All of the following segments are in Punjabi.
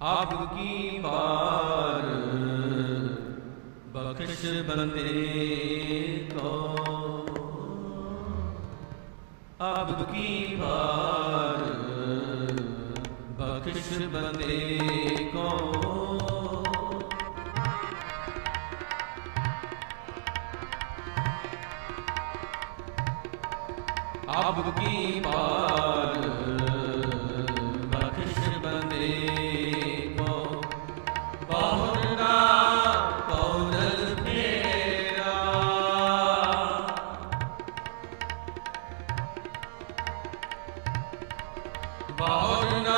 ਆਪ ਕੀ ਵਾਰ ਬਖਸ਼ ਬੰਦੇ ਕੋ? ਆਪ ਕੀ ਵਾਰ ਬਖਸ਼ ਬੰਦੇ ਕੋ? ਆਪ ਕੀ ਪਾਰ ਬਹੁਨਾ ਪੌਦਲ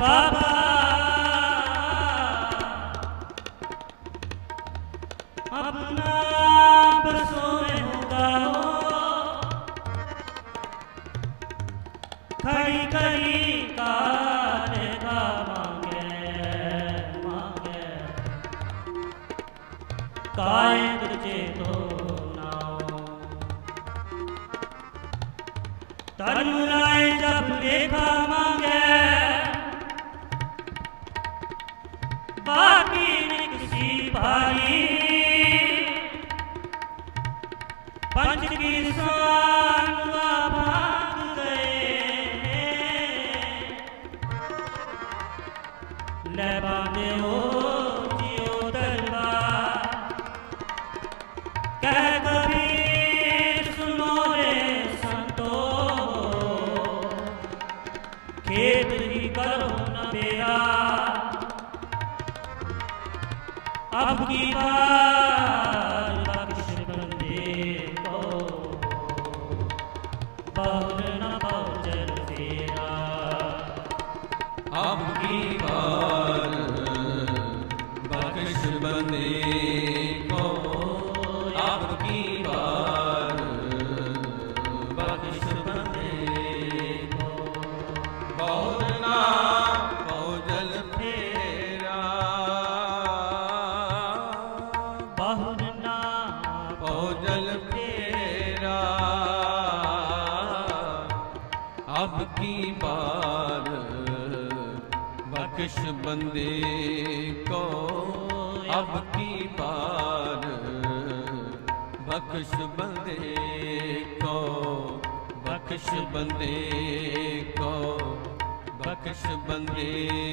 ਬਾਬਾ ਆਪਣਾ ਬਰਸੋਏ ਹੁਗਾਓ ਖੜੀ ਖੜੀ ਕਾਰ ਦਾ ਮੰਗੇ ਮੰਗੇ ਕਾਇ ਤੁਝੇ ਤੋ ਨਾਓ ਤਨ ਰਾਏ ਜਬ ਵੇਖਾ ਮੰਗੇ। ਲੈ ਬਾਂਧਿਓ ਜਿਉ ਦਰਬਾਰ। ਕਹਿ ਕਬੀਰ ਸੁਨੋ ਰੇ ਸੰਤੋ। ਖੇਤ ਹੀ ਕਰੋ ਨ ਮੇਰਾ ਅਬ ਕੀ ਬਾਰ ਬਖਸ਼ ਬੰਦੇ ਕੋ। ਬਹੁਰ ਨ ਬਹੁਜਨ ਤੇਰਾ। ਆਪ ਕੀ ਬਾਰ ਅਬ ਕੀ ਬਾਰ ਬਖਸ਼ ਬੰਦੇ ਕੋ ਅਬ ਕੀ ਬਾਰ ਬਖਸ਼ ਬੰਦੇ ਕੋ ਬਖਸ਼ ਬੰਦੇ ਕੋ ਬਖਸ਼ ਬੰਦੇ